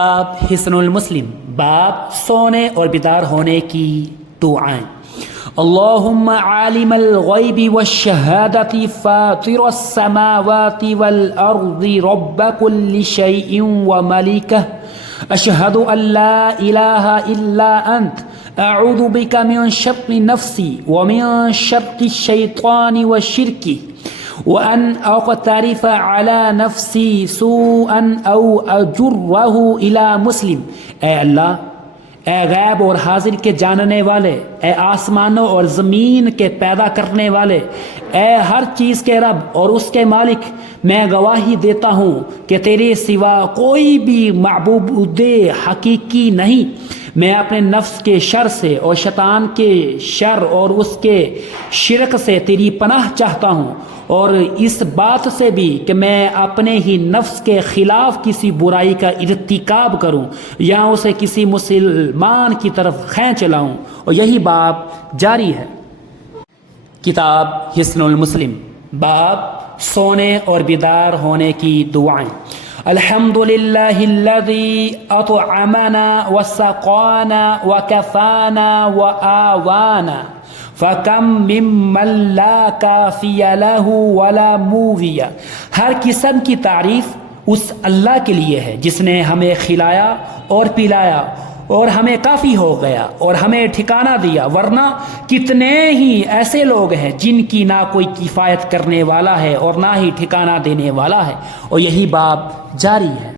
باب حسن المسلم، باب سونے اور بیدار ہونے کی دعائیں۔ اللہم عالم الغیب والشہادۃ فاطر السماوات والارض رب کل شیء وملکہ اشہد ان لا الہ الا انت اعوذ بک من شر نفسی ومن شر الشیطان وشرکہ وَأَنْ أَقْتَرِفَ عَلَى نَفْسِي سُوءًا أَوْ أَجُرَّهُ إِلَى مسلم۔ اے اللہ، اے غیب اور حاضر کے جاننے والے، اے آسمانوں اور زمین کے پیدا کرنے والے، اے ہر چیز کے رب اور اس کے مالک، میں گواہی دیتا ہوں کہ تیرے سوا کوئی بھی معبود حقیقی نہیں۔ میں اپنے نفس کے شر سے اور شیطان کے شر اور اس کے شرک سے تیری پناہ چاہتا ہوں، اور اس بات سے بھی کہ میں اپنے ہی نفس کے خلاف کسی برائی کا ارتکاب کروں یا اسے کسی مسلمان کی طرف کھینچ لاؤں۔ اور یہی باب جاری ہے۔ کتاب حسن المسلم، باب سونے اور بیدار ہونے کی دعائیں۔ الحمد للہ الذی اطعمنا وسقانا وکفانا وآوانا فَكَم مِّمَّن لَّا كَافِيَ لَهُ وَلَا مُوِيَ۔ ہر قسم کی تعریف اس اللہ کے لیے ہے جس نے ہمیں کھلایا اور پلایا اور ہمیں کافی ہو گیا اور ہمیں ٹھکانہ دیا، ورنہ کتنے ہی ایسے لوگ ہیں جن کی نہ کوئی کفایت کرنے والا ہے اور نہ ہی ٹھکانہ دینے والا ہے۔ اور یہی باب جاری ہے۔